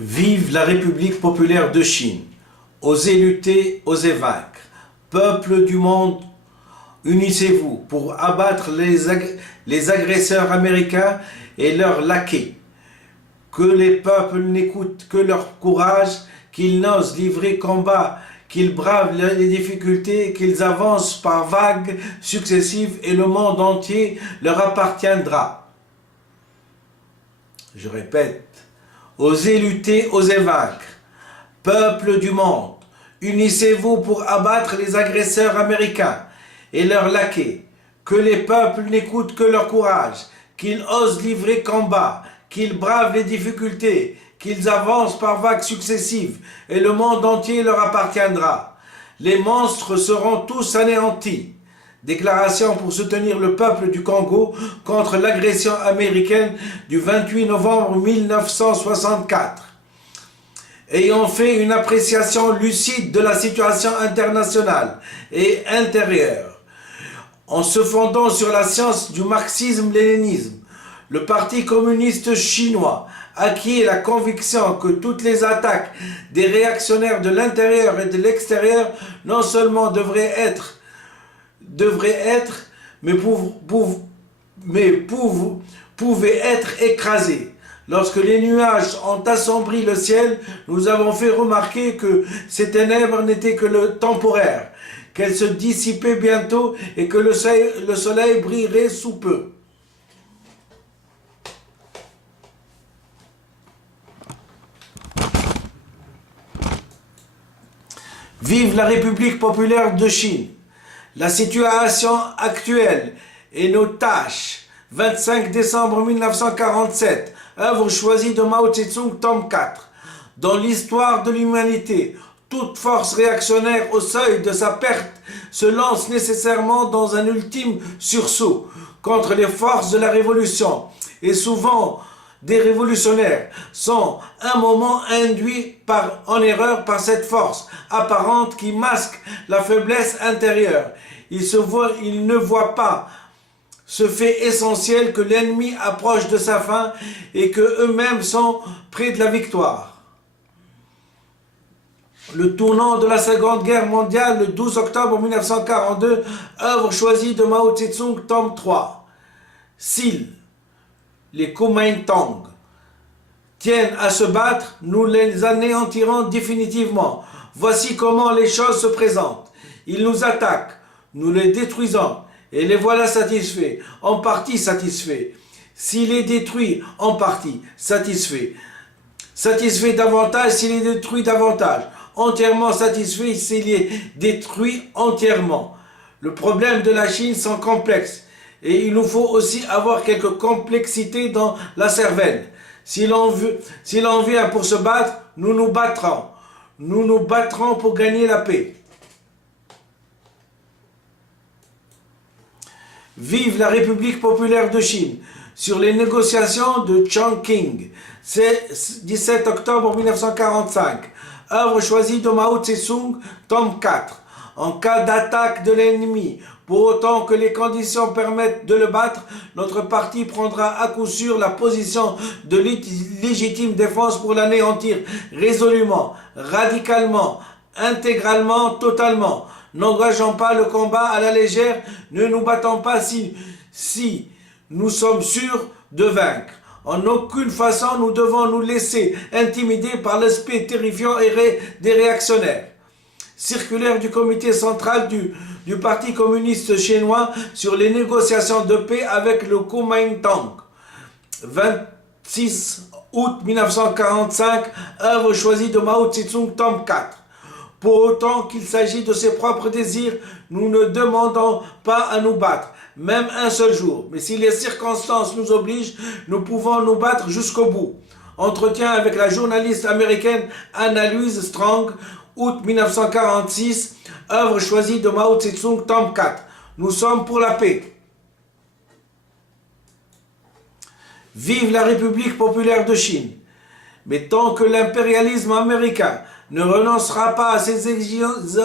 Vive la République populaire de Chine. Osez lutter, osez vaincre. Peuple du monde, unissez-vous pour abattre les agresseurs américains et leurs laquais. Que les peuples n'écoutent que leur courage, qu'ils n'osent livrer combat, qu'ils bravent les difficultés, qu'ils avancent par vagues successives et le monde entier leur appartiendra. Je répète, osez lutter, osez vaincre. Peuple du monde, unissez-vous pour abattre les agresseurs américains et leurs laquais. Que les peuples n'écoutent que leur courage, qu'ils osent livrer combat, qu'ils bravent les difficultés, qu'ils avancent par vagues successives, et le monde entier leur appartiendra. Les monstres seront tous anéantis. Déclaration pour soutenir le peuple du Congo contre l'agression américaine du 28 novembre 1964. Ayant fait une appréciation lucide de la situation internationale et intérieure, en se fondant sur la science du marxisme-léninisme, le Parti communiste chinois acquiert la conviction que toutes les attaques des réactionnaires de l'intérieur et de l'extérieur non seulement devraient être, mais pouvaient être écrasées. Lorsque les nuages ont assombri le ciel, nous avons fait remarquer que ces ténèbres n'étaient que le temporaire, qu'elles se dissipaient bientôt et que le soleil brillerait sous peu. Vive la République populaire de Chine. La situation actuelle et nos tâches. 25 décembre 1947, œuvre choisie de Mao Tse-tung, tome 4. Dans l'histoire de l'humanité, toute force réactionnaire au seuil de sa perte se lance nécessairement dans un ultime sursaut contre les forces de la révolution. Et souvent, des révolutionnaires sont un moment induits en erreur par cette force apparente qui masque la faiblesse intérieure. Ils ne voient pas ce fait essentiel que l'ennemi approche de sa fin et que eux-mêmes sont près de la victoire. Le tournant de la Seconde Guerre mondiale, le 12 octobre 1942, œuvre choisie de Mao Tse-tung, tome 3. S'ils, les Kuomintang, tiennent à se battre, nous les anéantirons définitivement. Voici comment les choses se présentent. Ils nous attaquent, nous les détruisons, et les voilà satisfaits, en partie satisfaits. S'il est détruit, en partie satisfait. Satisfait davantage s'il est détruit davantage. Entièrement satisfait s'il est détruit entièrement. Le problème de la Chine sont complexes. Et il nous faut aussi avoir quelques complexités dans la cervelle. Si l'on vient pour se battre, nous nous battrons. Nous nous battrons pour gagner la paix. Vive la République populaire de Chine. Sur les négociations de Chongqing, c'est 17 octobre 1945. Œuvre choisie de Mao Tse-tung, tome 4. En cas d'attaque de l'ennemi, pour autant que les conditions permettent de le battre, notre parti prendra à coup sûr la position de légitime défense pour l'anéantir résolument, radicalement, intégralement, totalement. N'engageons pas le combat à la légère, ne nous battons pas si nous sommes sûrs de vaincre. En aucune façon nous devons nous laisser intimider par l'aspect terrifiant des réactionnaires. Circulaire du comité central du Parti communiste chinois sur les négociations de paix avec le Kuomintang. 26 août 1945, œuvre choisie de Mao Tse-tung, tome 4. Pour autant qu'il s'agit de ses propres désirs, nous ne demandons pas à nous battre, même un seul jour. Mais si les circonstances nous obligent, nous pouvons nous battre jusqu'au bout. Entretien avec la journaliste américaine Anna-Louise Strong, août 1946, œuvre choisie de Mao Tse-tung, tome 4. Nous sommes pour la paix. Vive la République populaire de Chine. Mais tant que l'impérialisme américain ne renoncera pas à ses exigences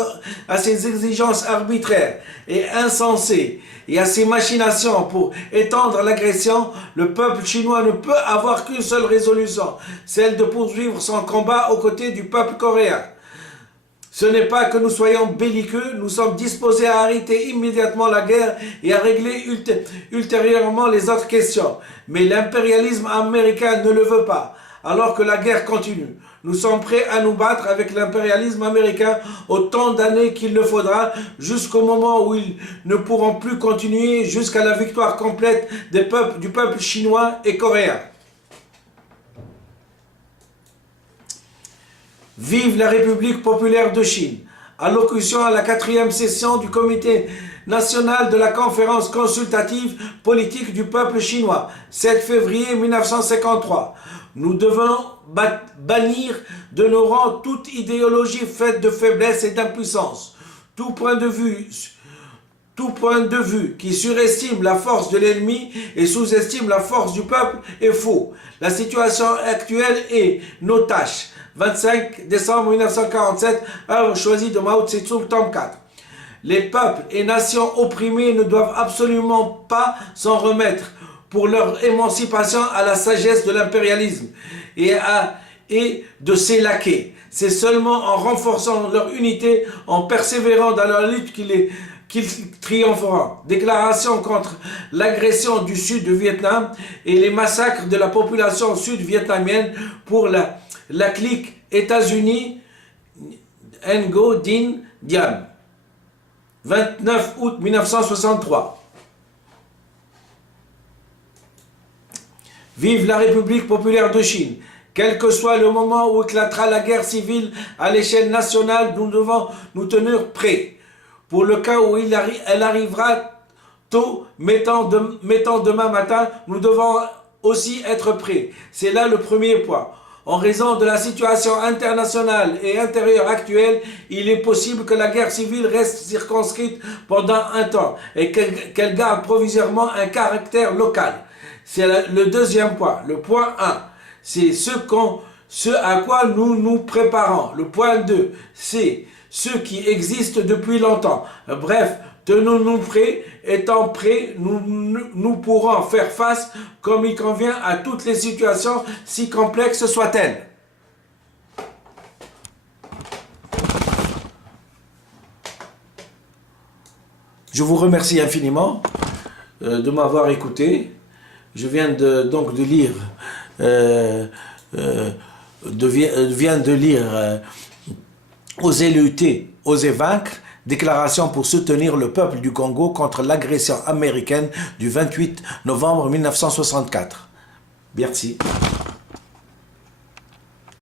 arbitraires et insensées et à ses machinations pour étendre l'agression, le peuple chinois ne peut avoir qu'une seule résolution, celle de poursuivre son combat aux côtés du peuple coréen. Ce n'est pas que nous soyons belliqueux, nous sommes disposés à arrêter immédiatement la guerre et à régler ultérieurement les autres questions. Mais l'impérialisme américain ne le veut pas, alors que la guerre continue. Nous sommes prêts à nous battre avec l'impérialisme américain autant d'années qu'il le faudra, jusqu'au moment où ils ne pourront plus continuer, jusqu'à la victoire complète du peuple chinois et coréen. Vive la République populaire de Chine. Allocution à la 4e session du Comité national de la conférence consultative politique du peuple chinois, 7 février 1953. Nous devons bannir de nos rangs toute idéologie faite de faiblesse et d'impuissance. Tout point de vue qui surestime la force de l'ennemi et sous-estime la force du peuple est faux. La situation actuelle est nos tâches. 25 décembre 1947, œuvre choisie de Mao Tse-tung, tome 4. Les peuples et nations opprimés ne doivent absolument pas s'en remettre pour leur émancipation à la sagesse de l'impérialisme et de ses laquais. C'est seulement en renforçant leur unité, en persévérant dans leur lutte qu'ils triompheront. Déclaration contre l'agression du sud du Vietnam et les massacres de la population sud-vietnamienne pour la clique États-Unis Ngo Dinh Diem. 29 août 1963. Vive la République populaire de Chine. Quel que soit le moment où éclatera la guerre civile à l'échelle nationale, nous devons nous tenir prêts. Pour le cas où elle arrivera tôt, mettons demain matin, nous devons aussi être prêts. C'est là le premier point. En raison de la situation internationale et intérieure actuelle, il est possible que la guerre civile reste circonscrite pendant un temps et qu'elle garde provisoirement un caractère local. C'est le deuxième point. Le point 1, c'est ce à quoi nous nous préparons. Le point 2, c'est ce qui existe depuis longtemps. Bref, tenons-nous prêts. Étant prêts, nous pourrons faire face comme il convient à toutes les situations, si complexes soient-elles. Je vous remercie infiniment de m'avoir écouté. Je viens donc de lire, Oser lutter, oser vaincre, déclaration pour soutenir le peuple du Congo contre l'agression américaine du 28 novembre 1964. Merci.